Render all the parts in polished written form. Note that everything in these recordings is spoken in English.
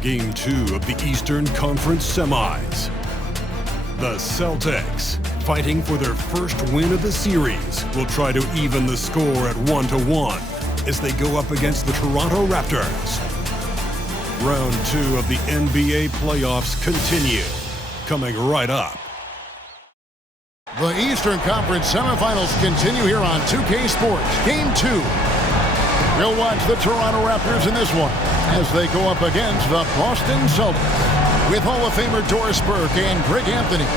Game 2 of the Eastern Conference Semis. The Celtics, fighting for their first win of the series, will try to even the score at 1-1 as they go up against the Toronto Raptors. Round 2 of the NBA playoffs continue, coming right up. The Eastern Conference semifinals continue here on 2K Sports. Game 2. We'll watch the Toronto Raptors in this one as they go up against the Boston Celtics. With Hall of Famer Doris Burke and Greg Anthony,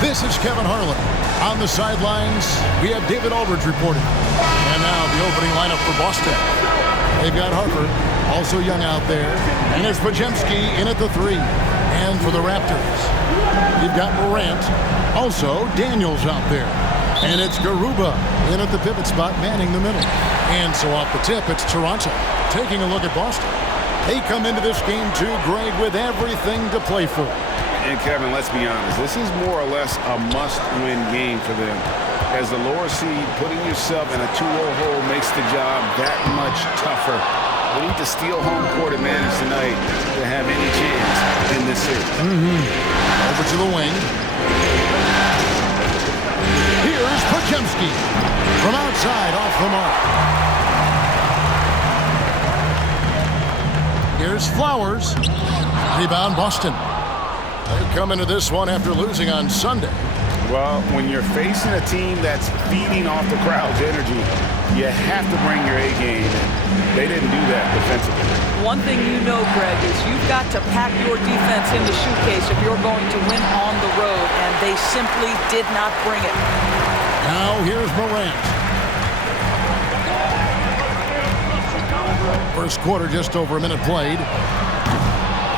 this is Kevin Harlan. On the sidelines, we have David Aldridge reporting. And now the opening lineup for Boston. They've got Harper, also young out there. And there's Podziemski in at the 3. And for the Raptors, you've got Morant, also Daniels out there. And it's Garuba in at the pivot spot, manning the middle. And so off the tip, it's Toronto taking a look at Boston. They come into this game too, Greg, with everything to play for. And Kevin, let's be honest, this is more or less a must-win game for them. As the lower seed, putting yourself in a 2-0 hole makes the job that much tougher. We need to steal home court advantage tonight to have any chance in this series. Over to the wing. Here's Podziemski from outside off the mark. Here's Flowers. Rebound Boston. They come into this one after losing on Sunday. Well, when you're facing a team that's feeding off the crowd's energy, you have to bring your A game. They didn't do that defensively. One thing you know, Greg, is you've got to pack your defense in the suitcase if you're going to win on the road, and they simply did not bring it. Now here's Morant. First quarter, just over a minute played.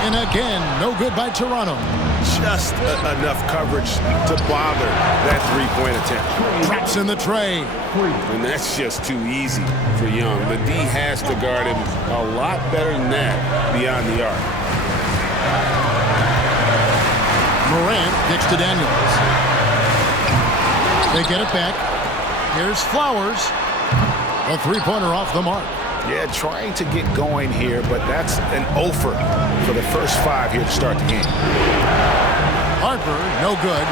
And again, no good by Toronto. Just enough coverage to bother that three-point attempt. Traps in the tray. And that's just too easy for Young. The D has to guard him a lot better than that beyond the arc. Morant kicks to Daniels. They get it back. Here's Flowers. A three-pointer off the mark. Yeah, trying to get going here, but that's an offer for the first 5 here to start the game. Harper, no good.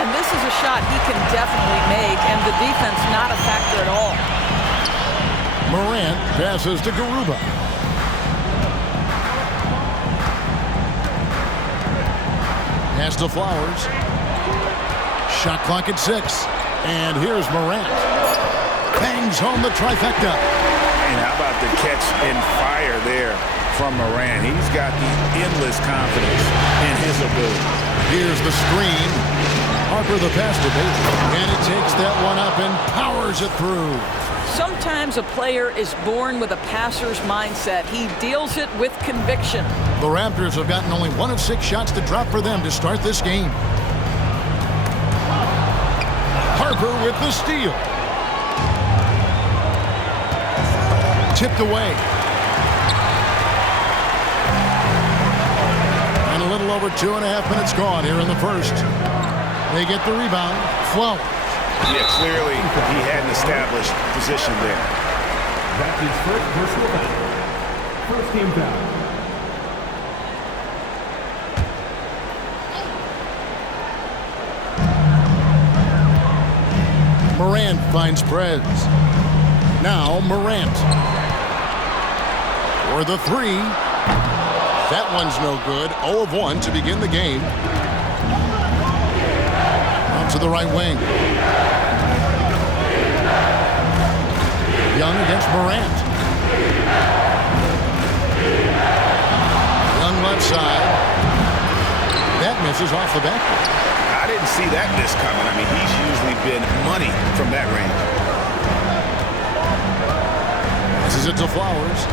And this is a shot he can definitely make, and the defense not a factor at all. Morant passes to Garuba. Pass to Flowers. Shot clock at 6. And here's Morant. Bangs home the trifecta. And how about the catch and fire there from Morant? He's got the endless confidence in his ability. Here's the screen. Harper the pass to Baker. And it takes that one up and powers it through. Sometimes a player is born with a passer's mindset. He deals it with conviction. The Raptors have gotten only 1 of 6 shots to drop for them to start this game. Harper with the steal. Tipped away. And a little over 2.5 minutes gone here in the first. They get the rebound. Flowers. Yeah, clearly he had an established position there. That's his first personal foul. First team foul. Morant finds Prez. Now Morant. For the 3. That one's no good. 0 of 1 to begin the game. Out to the right wing. Young against Morant. Young left side. That misses off the backboard. I didn't see that miss coming. I mean, he's usually been money from that range. Passes it to Flowers.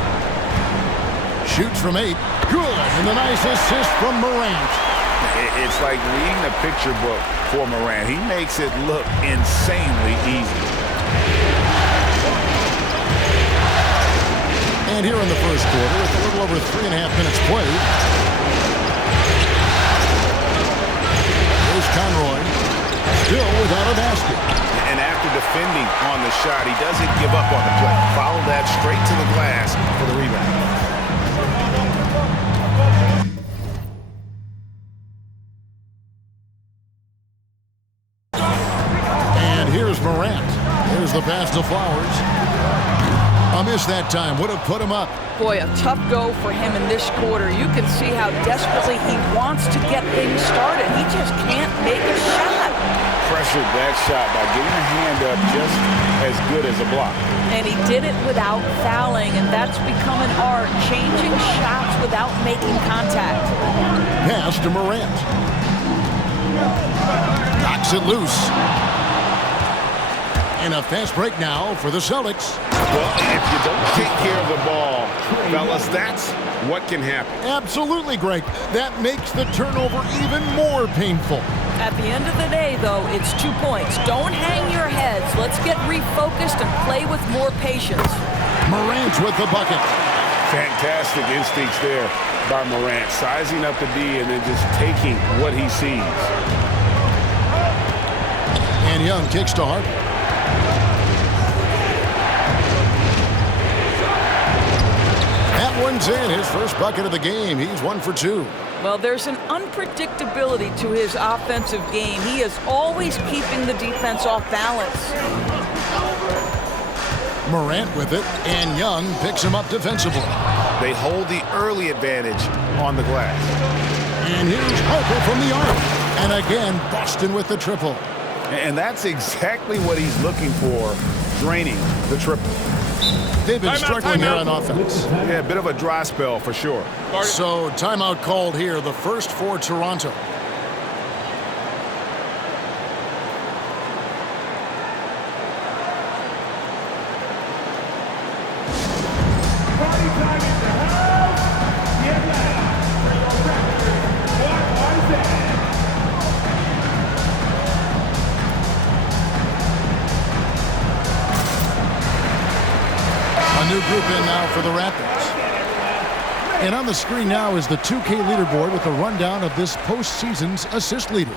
Shoots from 8. Good. And the nice assist from Morant. It's like reading the picture book for Morant. He makes it look insanely easy. And here in the first quarter, with a little over 3.5 minutes played. Here's Conroy. Still without a basket. And after defending on the shot, he doesn't give up on the play. Follow that straight to the glass for the rebound. pass to Flowers. A miss that time. Would have put him up. Boy, a tough go for him in this quarter. You can see how desperately he wants to get things started. He just can't make a shot. Pressured that shot by getting a hand up just as good as a block. And he did it without fouling, and that's become an art, changing shots without making contact. Pass to Morant. Knocks it loose. And a fast break now for the Celtics. Well, if you don't take care of the ball, fellas, that's what can happen. Absolutely, Greg. That makes the turnover even more painful. At the end of the day, though, it's 2 points. Don't hang your heads. Let's get refocused and play with more patience. Morant with the bucket. Fantastic instincts there by Morant, sizing up the D and then just taking what he sees. And Young kicks to Harper. That one's in. His first bucket of the game. He's 1 for 2. Well, there's an unpredictability to his offensive game. He is always keeping the defense off balance. Morant with it, and Young picks him up defensively. They hold the early advantage on the glass. And here's Harper from the arc. And again, Boston with the triple. And that's exactly what he's looking for, draining the triple. They've been struggling here on offense. Yeah, a bit of a dry spell for sure. So timeout called here, the first for Toronto. New group in now for the Raptors. And on the screen now is the 2K leaderboard with a rundown of this postseason's assist leaders.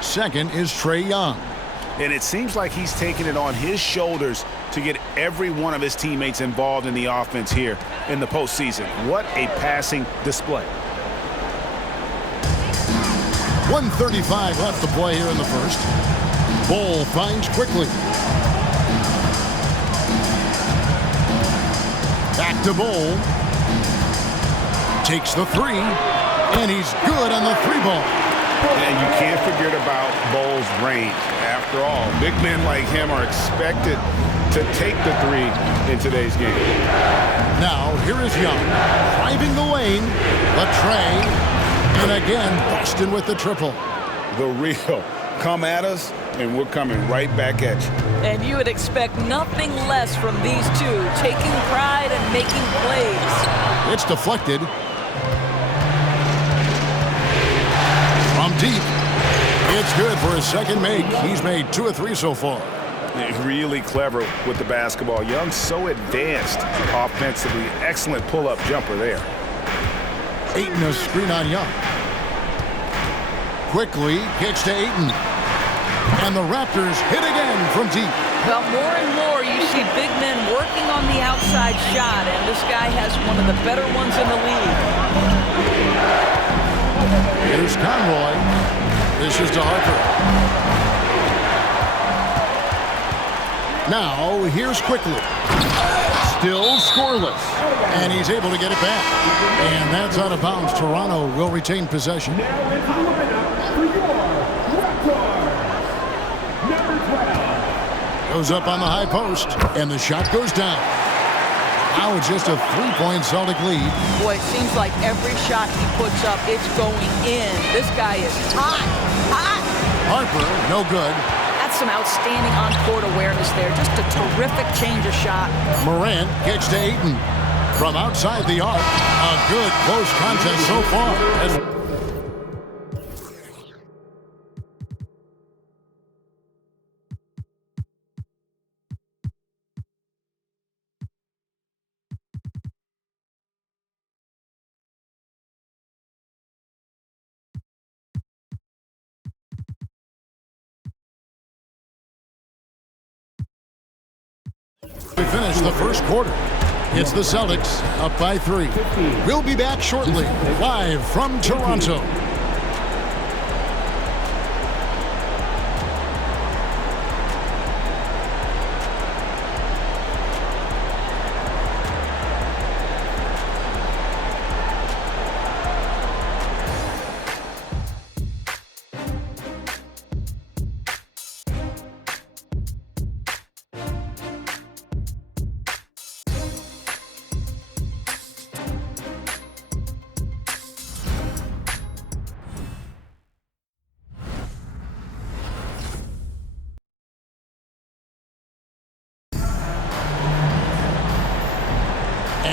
Second is Trae Young. And it seems like he's taking it on his shoulders to get every one of his teammates involved in the offense here in the postseason. What a passing display. 1:35 left to play here in the first. Ball finds quickly. Back to Bol. Takes the three, and he's good on the three ball. And you can't forget about Bol's range. After all, big men like him are expected to take the three in today's game. Now, here is Young, driving the lane, the tray, and again, Boston with the triple. The real. Come at us, and we're coming right back at you. And you would expect nothing less from these two, taking pride and making plays. It's deflected. From deep. It's good for his second make. He's made 2 of 3 so far. Really clever with the basketball. Young's so advanced offensively. Excellent pull-up jumper there. Ayton a screen on Young. Quickly kicks to Ayton. And the Raptors hit again from deep. Well, more and more you see big men working on the outside shot, and this guy has one of the better ones in the league. Here's Conroy. This is to Harper. Now, here's Quickly. Still scoreless. And he's able to get it back. And that's out of bounds. Toronto will retain possession. Goes up on the high post, and the shot goes down. Now it's just a 3-point Celtic lead. Boy, it seems like every shot he puts up, it's going in. This guy is hot, hot. Harper, no good. That's some outstanding on-court awareness there. Just a terrific change of shot. Morant gets to Ayton. From outside the arc, a good close contest so far. We finished the first quarter. It's the Celtics up by 3. We'll be back shortly, live from Toronto.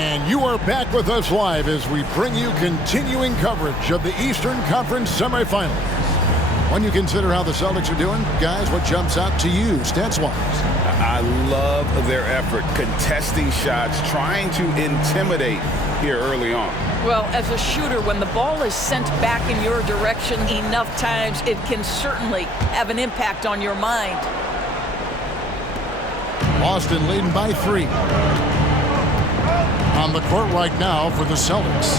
And you are back with us live as we bring you continuing coverage of the Eastern Conference semifinals. When you consider how the Celtics are doing, guys, what jumps out to you stats-wise? I love their effort, contesting shots, trying to intimidate here early on. Well, as a shooter, when the ball is sent back in your direction enough times, it can certainly have an impact on your mind. Boston leading by 3. On the court right now for the Celtics.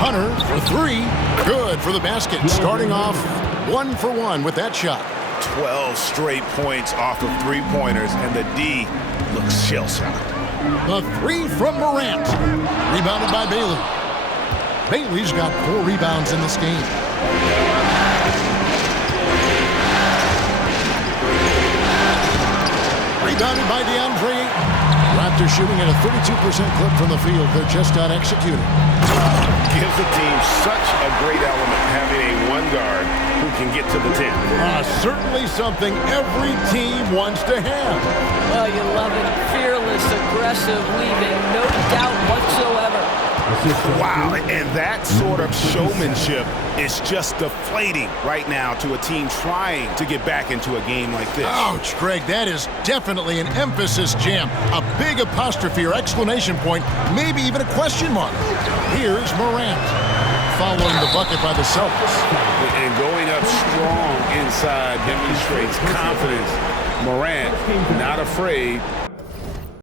Hunter for 3. Good for the basket. Starting off 1 for 1 with that shot. 12 straight points off of three-pointers, and the D looks shell-shocked. The 3 from Morant. Rebounded by Bailey. Bailey's got 4 rebounds in this game. Rebounded by DeAndre Ayton. Raptors shooting at a 32% clip from the field. They're just not executing. Gives the team such a great element having a one guard who can get to the 10. Certainly something every team wants to have. Well, you love it. Fearless, aggressive, leaving no doubt whatsoever. Wow, and that sort of showmanship is just deflating right now to a team trying to get back into a game like this. Ouch, Greg, that is definitely an emphasis jam. A big apostrophe or exclamation point, maybe even a question mark. Here's Morant, following the bucket by the Celtics. And going up strong inside demonstrates confidence. Morant not afraid